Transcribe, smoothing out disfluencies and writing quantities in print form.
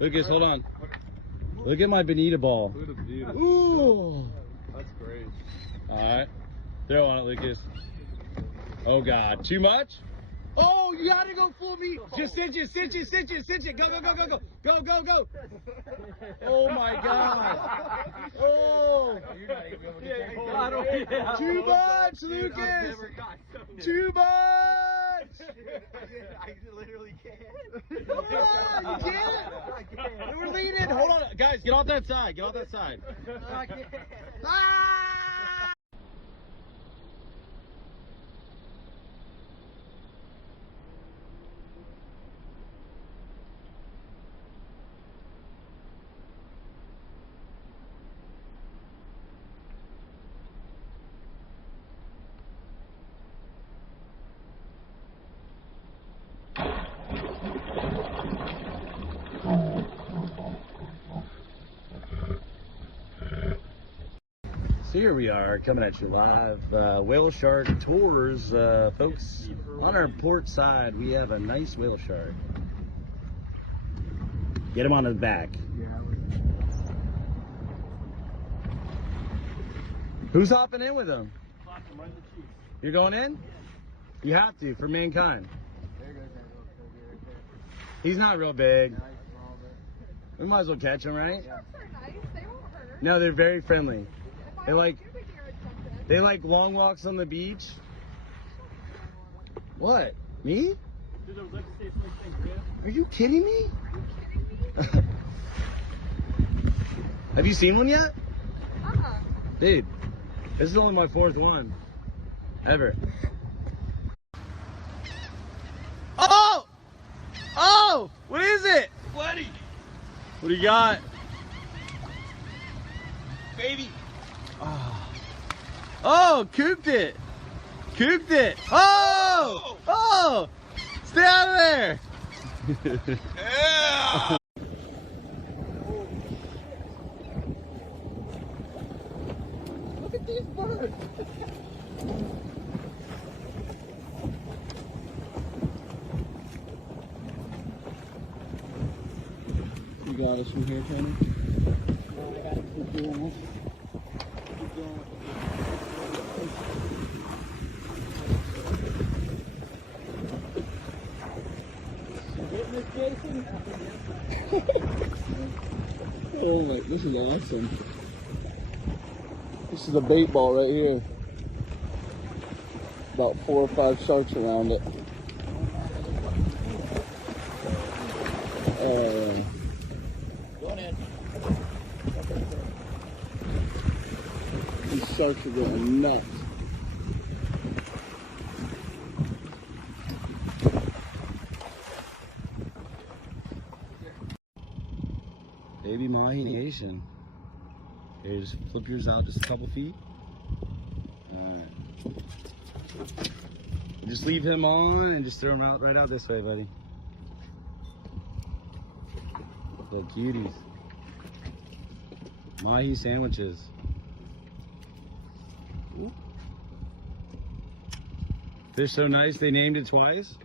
Lucas, hold on. Look at my bonita ball. Ooh. That's great. All right. Throw on it, Lucas. Oh, God. Too much? Oh, you got to go full beat. Just cinch it, cinch it, cinch it, cinch it. Go, go, go, go, go. Go, go, go. Oh, my God. Oh. Too much, Lucas. Too much. I literally can't. Come on, you can't. We're leaning. Hold on. Guys, get off that side. Get off that side. I can't. Ah! So here we are coming at you live, whale shark tours, folks. On our port side, we have a nice whale shark. Get him on his back. Who's hopping in with him? You're going in? You have to, for mankind. He's not real big. We might as well catch him, right? No, they're very friendly. They like long walks on the beach. What? Me? Are you kidding me? Have you seen one yet? Dude, this is only my 4th one ever. Oh! Oh! What is it? Bloody What do you got? baby. Oh, cooped it. Cooped it. Oh! Oh! Stay out of there. Yeah. Look at these birds. You got us from here, Tony? I got to keep doing this. Keep going with Jason? Oh my, this is awesome. This is a bait ball right here. About 4 or 5 sharks around it. Go ahead. These sharks are going nuts. Baby Mahi Nation. Here, just flip yours out just a couple feet. Alright. Just leave him on and just throw him out right out this way, buddy. Little cuties. Mahi sandwiches. Ooh. Fish so nice they named it twice.